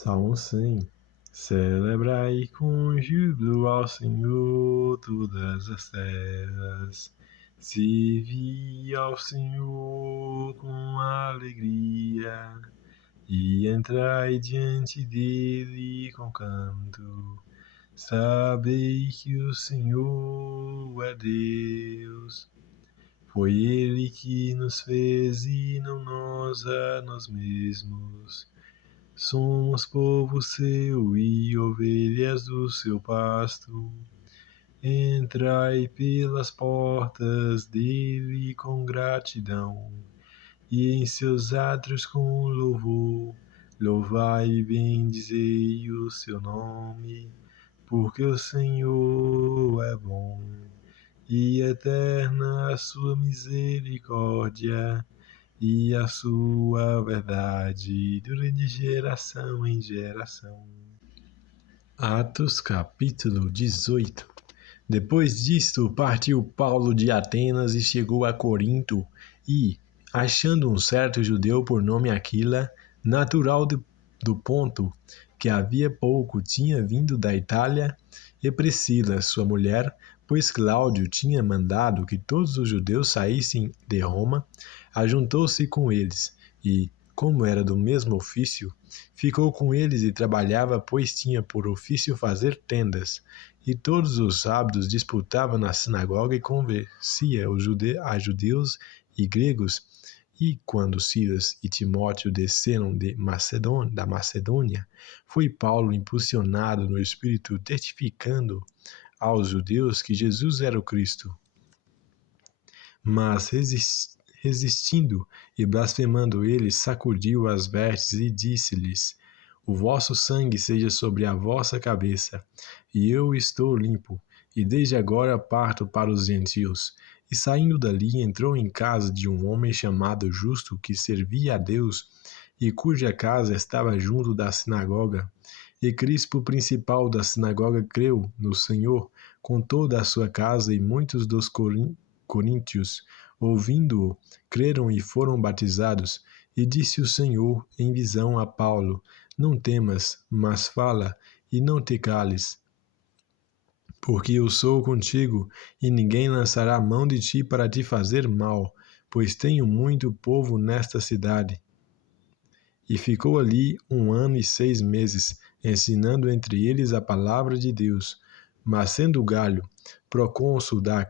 Salmo 100. Celebrai com júbilo ao Senhor todas as terras. Servi ao Senhor com alegria e entrai diante dele com canto. Sabei que o Senhor é Deus. Foi Ele que nos fez e não nós a nós mesmos. Somos povo seu e ovelhas do seu pasto. Entrai pelas portas dele com gratidão, e em seus átrios com louvor. Louvai e bendizei o seu nome, porque o Senhor é bom, e eterna a sua misericórdia, e a sua verdade dura de geração em geração. Atos capítulo 18. Depois disto, partiu Paulo de Atenas e chegou a Corinto, e, achando um certo judeu por nome Aquila, natural do Ponto, que havia pouco tinha vindo da Itália, e Priscila, sua mulher, pois Cláudio tinha mandado que todos os judeus saíssem de Roma, ajuntou-se com eles, e, como era do mesmo ofício, ficou com eles e trabalhava, pois tinha por ofício fazer tendas. E todos os sábados disputava na sinagoga e convencia a judeus e gregos. E quando Silas e Timóteo desceram da Macedônia, foi Paulo impulsionado no Espírito, testificando aos judeus que Jesus era o Cristo. Mas resistindo e blasfemando eles, sacudiu as vestes e disse-lhes: O vosso sangue seja sobre a vossa cabeça, e eu estou limpo, e desde agora parto para os gentios. E saindo dali, entrou em casa de um homem chamado Justo, que servia a Deus, e cuja casa estava junto da sinagoga. E Crispo, principal da sinagoga, creu no Senhor com toda a sua casa, e muitos dos coríntios, ouvindo-o, creram e foram batizados. E disse o Senhor em visão a Paulo: Não temas, mas fala, e não te cales, porque eu sou contigo, e ninguém lançará a mão de ti para te fazer mal, pois tenho muito povo nesta cidade. E ficou ali 1 ano e 6 meses, ensinando entre eles a palavra de Deus. Mas sendo Galho procônsul da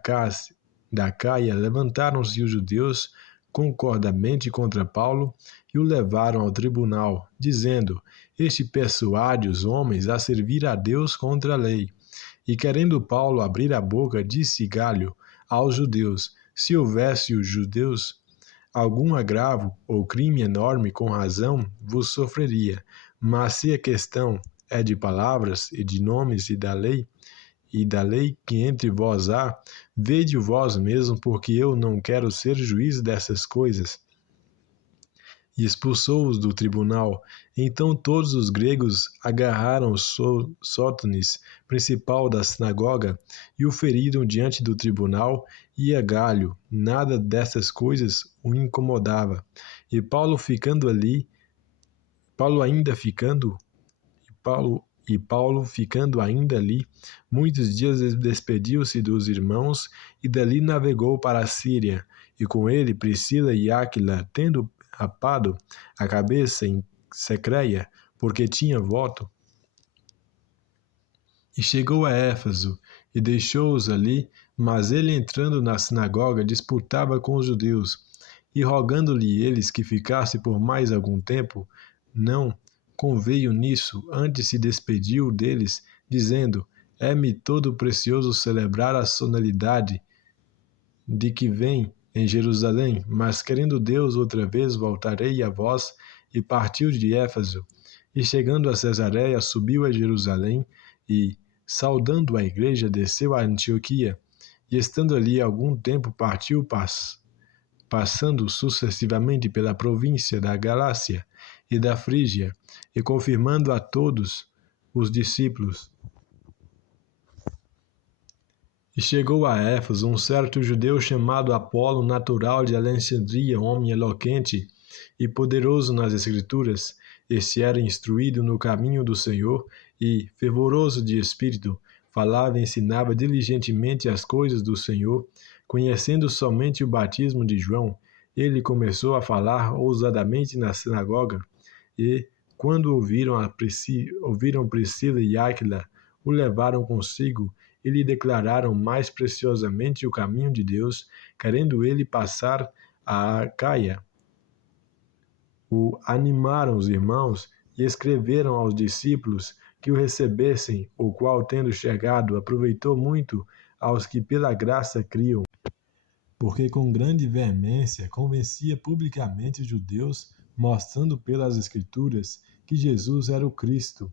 Caia, levantaram-se os judeus concordamente contra Paulo e o levaram ao tribunal, dizendo: Este persuade os homens a servir a Deus contra a lei. E querendo Paulo abrir a boca, disse Galho aos judeus: Se houvesse os judeus algum agravo ou crime enorme, com razão vos sofreria. Mas se a questão é de palavras e de nomes e da lei que entre vós há, vede vós mesmo, porque eu não quero ser juiz dessas coisas. E expulsou-os do tribunal. Então todos os gregos agarraram Sóstenes, principal da sinagoga, e o feriram diante do tribunal, e a Galho nada dessas coisas o incomodava. E Paulo ficando ainda ali, muitos dias despediu-se dos irmãos e dali navegou para a Síria, e com ele Priscila e Áquila, tendo rapado a cabeça em Secreia, porque tinha voto. E chegou a Éfeso, e deixou-os ali, mas ele, entrando na sinagoga, disputava com os judeus, e rogando-lhe eles que ficasse por mais algum tempo, não conveio nisso, antes se despediu deles, dizendo: É-me todo precioso celebrar a solenidade de que vem em Jerusalém, mas querendo Deus outra vez voltarei a vós. E partiu de Éfeso, e chegando a Cesareia, subiu a Jerusalém, e, saudando a igreja, desceu a Antioquia, e estando ali algum tempo partiu, passando sucessivamente pela província da Galácia e da Frígia, e confirmando a todos os discípulos. E chegou a Éfeso um certo judeu chamado Apolo, natural de Alexandria, homem eloquente e poderoso nas Escrituras, Este era instruído no caminho do Senhor e, fervoroso de espírito, falava e ensinava diligentemente as coisas do Senhor, conhecendo somente o batismo de João. Ele começou a falar ousadamente na sinagoga e, quando ouviram Priscila e Áquila, o levaram consigo e lhe declararam mais preciosamente o caminho de Deus, querendo ele passar a Acaia. O animaram os irmãos e escreveram aos discípulos que o recebessem, o qual, tendo chegado, aproveitou muito aos que pela graça criam, porque com grande veemência convencia publicamente os judeus, mostrando pelas Escrituras que Jesus era o Cristo.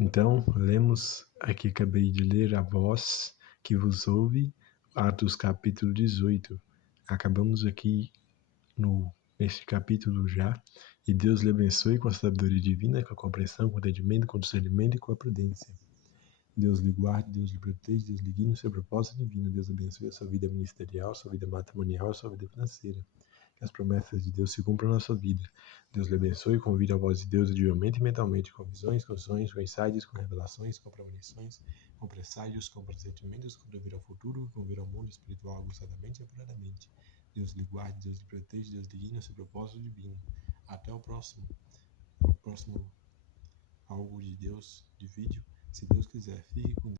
Então, lemos aqui, acabei de ler a voz que vos ouve, Atos capítulo 18. Acabamos aqui neste capítulo já, e Deus lhe abençoe com a sabedoria divina, com a compreensão, com o entendimento, com o discernimento e com a prudência. Deus lhe guarde, Deus lhe proteja, Deus lhe guie no seu propósito divino. Deus abençoe a sua vida ministerial, sua vida matrimonial, sua vida financeira. Que as promessas de Deus se cumpram na sua vida. Deus lhe abençoe, convide a voz de Deus diariamente e mentalmente, com visões, com sonhos, com insights, com revelações, com premonições, com presságios, com pressentimentos, com prever ao futuro, com ver ao mundo espiritual aguçadamente e apuradamente. Deus lhe guarde, Deus lhe proteja, Deus lhe guie no seu propósito divino. Até o próximo algo de Deus, de vídeo. Se Deus quiser, fique com Deus.